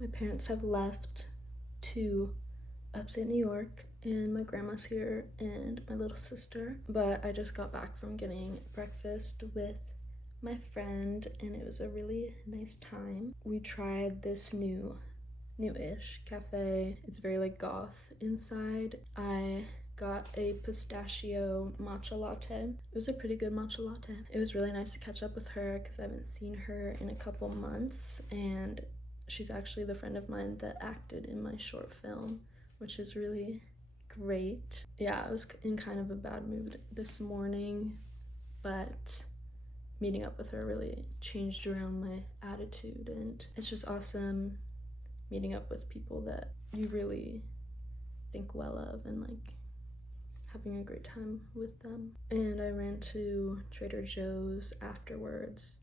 My parents have left to upstate New York, and my grandma's here and my little sister. But I just got back from getting breakfast with my friend, and it was a really nice time. We tried this new-ish cafe. It's very like goth inside. I got a pistachio matcha latte. It was a pretty good matcha latte. It was really nice to catch up with her because I haven't seen her in a couple months, and she's actually the friend of mine that acted in my short film, which is really great. Yeah, I was in kind of a bad mood this morning, but meeting up with her really changed around my attitude, and it's just awesome meeting up with people that you really think well of and like having a great time with them. And I ran to Trader Joe's afterwards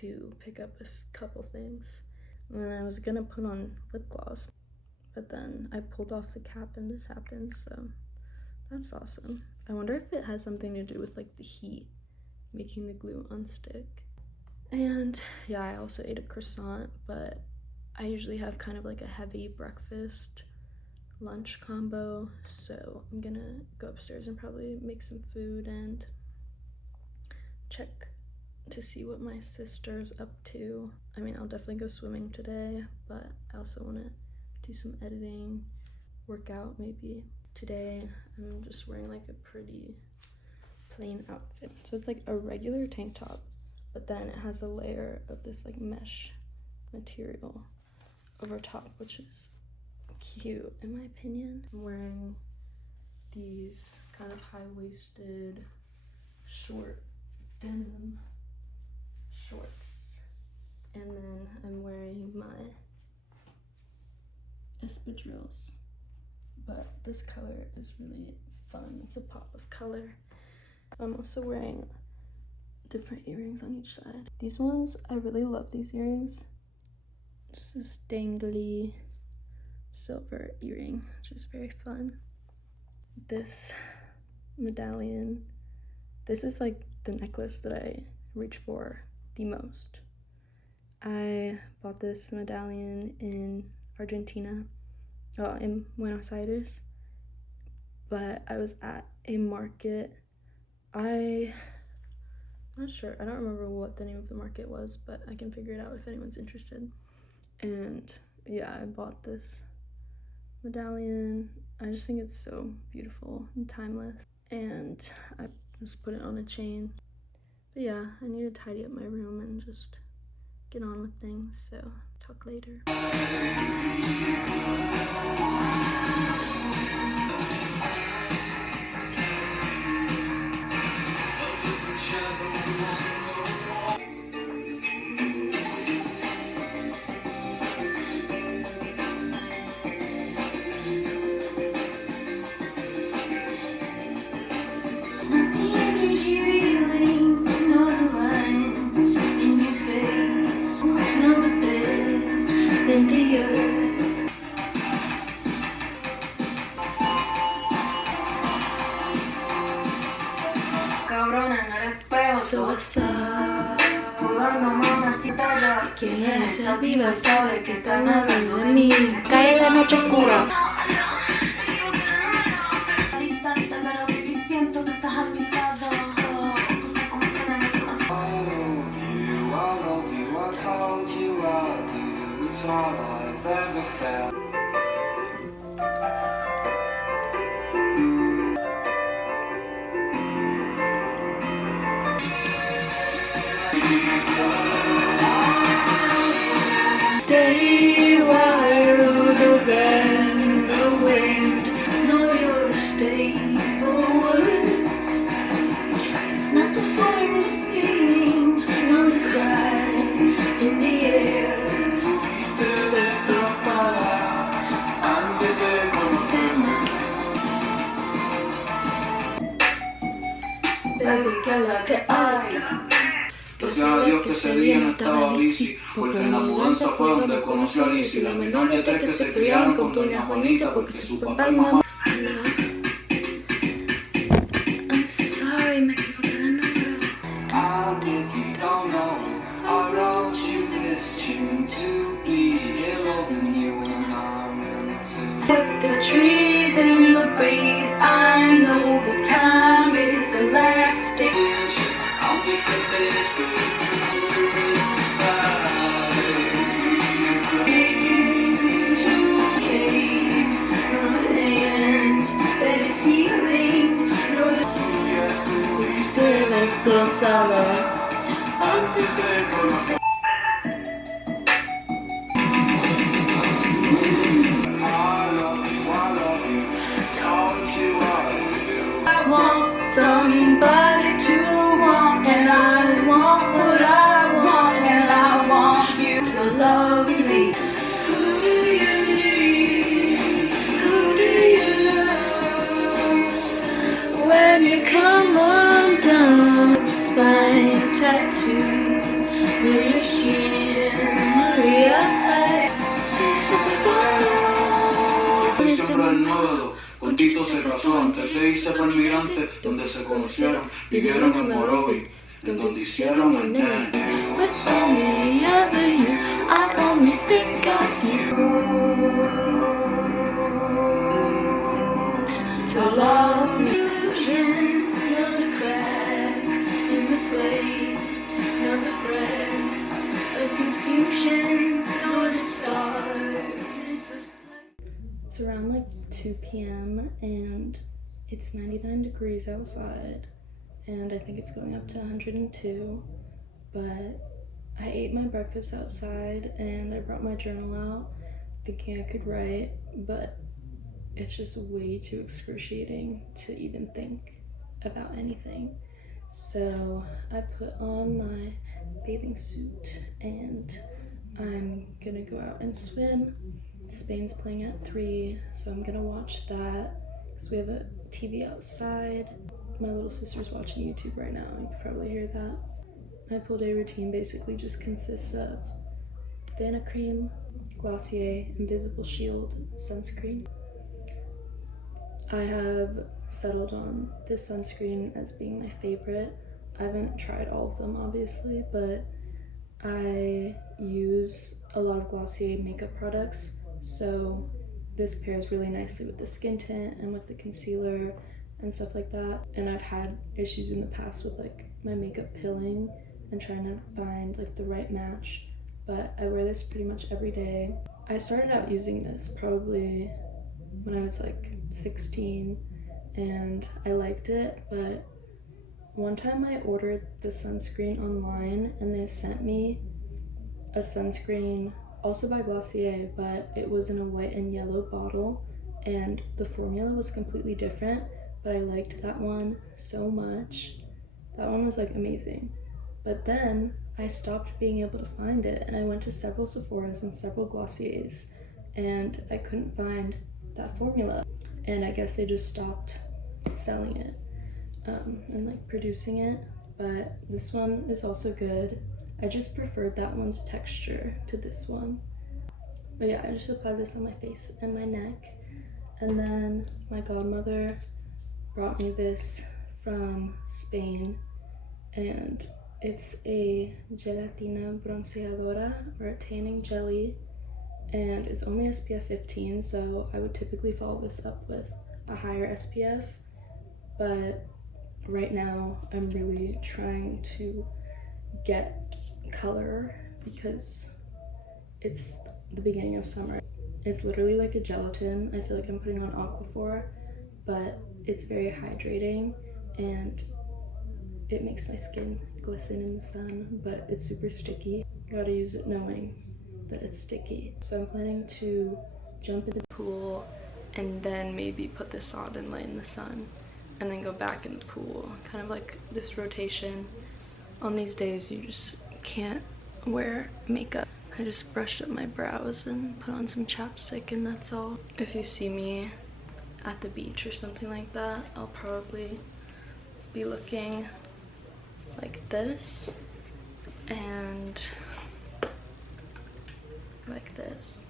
to pick up a couple things. And I was gonna put on lip gloss, but then I pulled off the cap and this happened, so that's awesome. I wonder if it has something to do with like the heat making the glue unstick. And yeah, I also ate a croissant, but I usually have kind of like a heavy breakfast lunch combo, so I'm gonna go upstairs and probably make some food and check to see what my sister's up to. I mean, I'll definitely go swimming today, but I also want to do some editing, workout maybe. Today I'm just wearing like a pretty plain outfit, so it's like a regular tank top, but then it has a layer of this like mesh material over top, which is cute in my opinion. I'm wearing these kind of high-waisted short denim shorts, and then I'm wearing my espadrilles, but this color is really fun. It's a pop of color. I'm also wearing different earrings on each side. These ones, I really love these earrings. Just this dangly silver earring, which is very fun. This medallion, this is like the necklace that I reach for the most. I bought this medallion in Argentina, in Buenos Aires, but I was at a market. I'm not sure, I don't remember what the name of the market was, but I can figure it out if anyone's interested. And yeah, I bought this medallion. I just think it's so beautiful and timeless, and I just put it on a chain. But yeah, I need to tidy up my room and just get on with things, so talk later. So what's up? ¿Quién es esa diva? Sabe que están hablando de mí. Cae la noche oscura. Distante, pero baby, siento que estás a mi lado. Tú sabes cómo está mi corazón. I love you, I told you I do. It's all I've ever felt. Stay wilder than the wind. No, you're a stable words. It's not the finest meaning, nor the cry in the air. Still it's so far. Antes de conocerme, baby, que es la que hay. Gracias a Dios que ese día no estaba bici, porque en la mudanza fue donde conoció a Lizzie, la menor de tres que se criaron con doña Juanita, porque su papá y mamá. I'm sorry, me equivoqué de número. And if you don't know, I wrote you this tune to be in love. With the trees and the breeze, I know the time is elastic. Destrozado antes de conocer. I want somebody to want, and I want what I want, and I want you to love me. Who do you need? Who do you love? When you come undone, spine tattoo, Maria Sheen, Maria. Puntito se casó antes de irse para el migrante, donde se conocieron, vivieron en Morovi, en donde hicieron el nene. What's on the other you? I only think of you. To love me, another crack in the plate, another breath of confusion, nor the start. It's around like 2 p.m. and it's 99 degrees outside, and I think it's going up to 102, but I ate my breakfast outside and I brought my journal out thinking I could write, but it's just way too excruciating to even think about anything. So I put on my bathing suit and I'm gonna go out and swim. Spain's playing at 3, so I'm gonna watch that because we have a TV outside. My little sister's watching YouTube right now, you could probably hear that. My pool day routine basically just consists of Vanna cream, Glossier Invisible Shield sunscreen. I have settled on this sunscreen as being my favorite. I haven't tried all of them obviously, but I use a lot of Glossier makeup products, so this pairs really nicely with the skin tint and with the concealer and stuff like that. And I've had issues in the past with like my makeup pilling and trying to find like the right match, but I wear this pretty much every day. I started out using this probably when I was like 16 and I liked it, but one time I ordered the sunscreen online and they sent me a sunscreen also by Glossier, but it was in a white and yellow bottle and the formula was completely different, but I liked that one so much. That one was like amazing. But then I stopped being able to find it and I went to several Sephoras and several Glossiers and I couldn't find that formula, and I guess they just stopped selling it and like producing it. But this one is also good. I just preferred that one's texture to this one. But yeah, I just applied this on my face and my neck. And then my godmother brought me this from Spain, and it's a gelatina bronceadora, or a tanning jelly, and it's only SPF 15, so I would typically follow this up with a higher SPF, but right now I'm really trying to get color because it's the beginning of summer. It's literally like a gelatin. I feel like I'm putting on Aquaphor, but it's very hydrating and it makes my skin glisten in the sun, but it's super sticky. You gotta use it knowing that it's sticky. So I'm planning to jump in the pool and then maybe put this on and lay in the sun and then go back in the pool. Kind of like this rotation. On these days you just can't wear makeup. I just brushed up my brows and put on some chapstick and that's all. If you see me at the beach or something like that, I'll probably be looking like this and like this.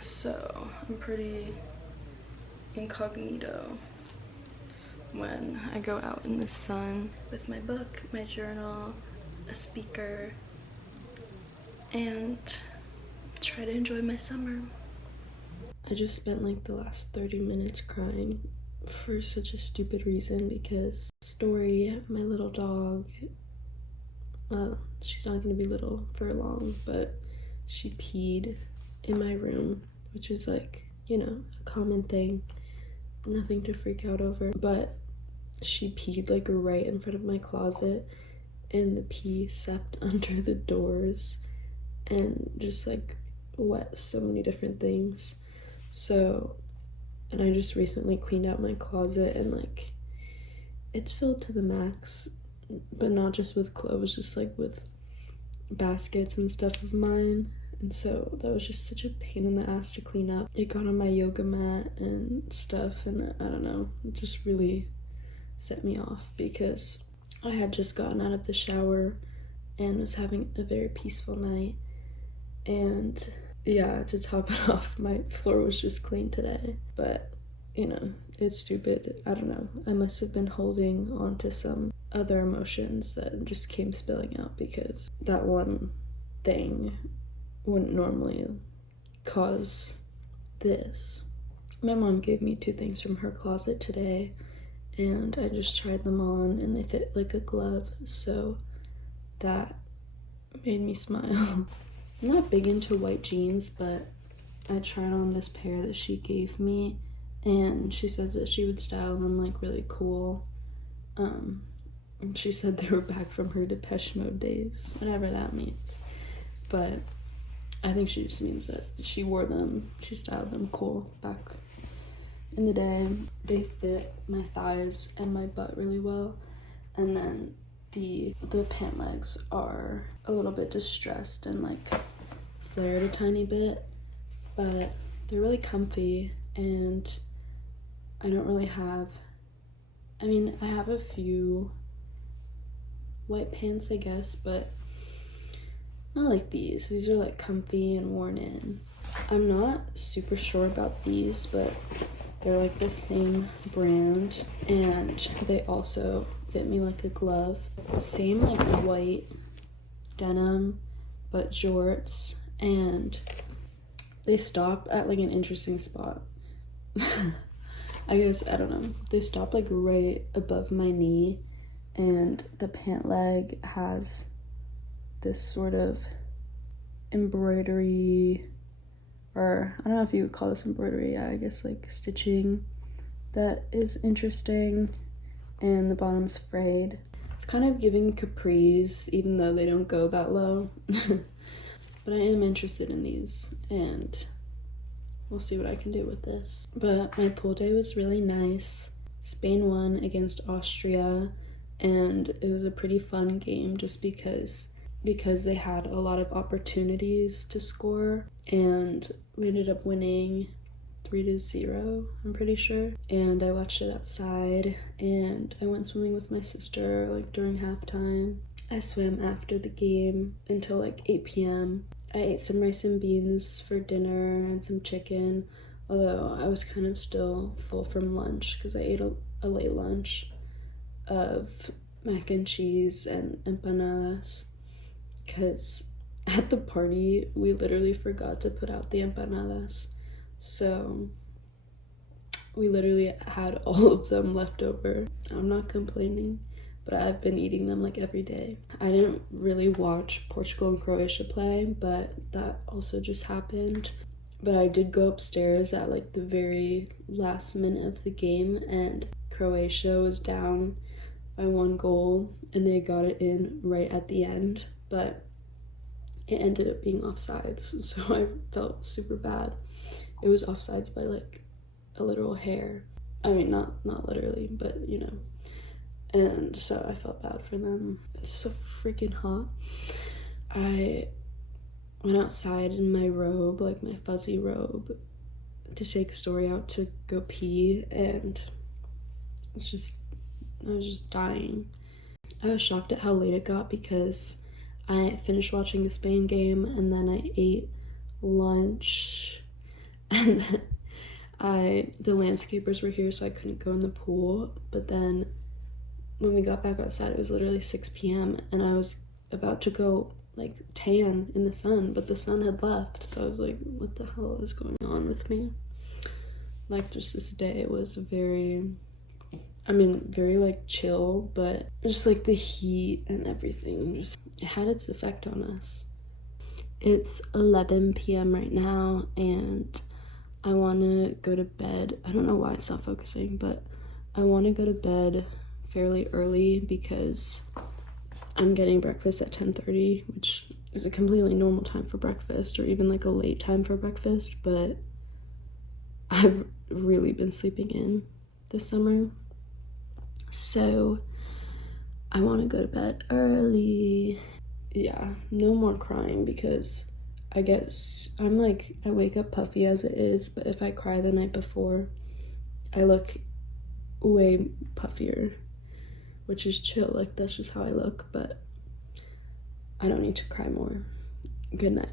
So I'm pretty incognito when I go out in the sun with my book, my journal, a speaker, and try to enjoy my summer. I just spent like the last 30 minutes crying for such a stupid reason because Story, my little dog, she's not gonna be little for long, but she peed in my room, which is like, you know, a common thing, nothing to freak out over, but she peed like right in front of my closet, and the pee seeped under the doors and just like wet so many different things. So, and I just recently cleaned out my closet and like it's filled to the max, but not just with clothes, just like with baskets and stuff of mine. And so that was just such a pain in the ass to clean up. It got on my yoga mat and stuff, and I don't know, it just really set me off because I had just gotten out of the shower and was having a very peaceful night. And yeah, to top it off, my floor was just clean today. But, you know, it's stupid. I don't know. I must have been holding on to some other emotions that just came spilling out because that one thing wouldn't normally cause this. My mom gave me 2 things from her closet today, and I just tried them on and they fit like a glove, so that made me smile. I'm not big into white jeans, but I tried on this pair that she gave me, and she says that she would style them like really cool. She said they were back from her Depeche Mode days, whatever that means. But I think she just means that she wore them, she styled them cool back in the day. They fit my thighs and my butt really well, and then the pant legs are a little bit distressed and like flared a tiny bit, but they're really comfy, and I don't really have, I mean, I have a few white pants, I guess, but not like these. These are like comfy and worn in. I'm not super sure about these, but they're like the same brand, and they also fit me like a glove. Same like white denim, but jorts, and they stop at like an interesting spot. I guess, I don't know. They stop like right above my knee, and the pant leg has this sort of embroidery, or I don't know if you would call this embroidery, yeah, I guess like stitching that is interesting, and the bottom's frayed. It's kind of giving capris, even though they don't go that low. But I am interested in these, and we'll see what I can do with this. But my pool day was really nice. Spain won against Austria, and it was a pretty fun game just because they had a lot of opportunities to score, and we ended up winning 3-0, I'm pretty sure. And I watched it outside, and I went swimming with my sister like during halftime. I swam after the game until like 8 p.m. I ate some rice and beans for dinner and some chicken, although I was kind of still full from lunch because I ate a late lunch of mac and cheese and empanadas, because at the party we literally forgot to put out the empanadas, so we literally had all of them left over. I'm not complaining, but I've been eating them like every day. I didn't really watch Portugal and Croatia play, but that also just happened. But I did go upstairs at like the very last minute of the game, and Croatia was down by 1 goal, and they got it in right at the end, but it ended up being offsides, so I felt super bad. It was offsides by like a literal hair. I mean, not literally, but you know. And so I felt bad for them. It's so freaking hot. I went outside in my robe, like my fuzzy robe, to take Story out to go pee, and I was just dying. I was shocked at how late it got because I finished watching the Spain game, and then I ate lunch, and then the landscapers were here, so I couldn't go in the pool. But then when we got back outside, it was literally 6 p.m. and I was about to go like tan in the sun, but the sun had left. So I was like, what the hell is going on with me? Like, just this day was very like chill, but just like the heat and everything, just it had its effect on us. It's 11 p.m. right now, and I want to go to bed. I don't know why it's not focusing, but I want to go to bed fairly early because I'm getting breakfast at 10:30, which is a completely normal time for breakfast, or even like a late time for breakfast, but I've really been sleeping in this summer. So I want to go to bed early. Yeah, no more crying because I wake up puffy as it is, but if I cry the night before, I look way puffier, which is chill. Like, that's just how I look, but I don't need to cry more. Good night.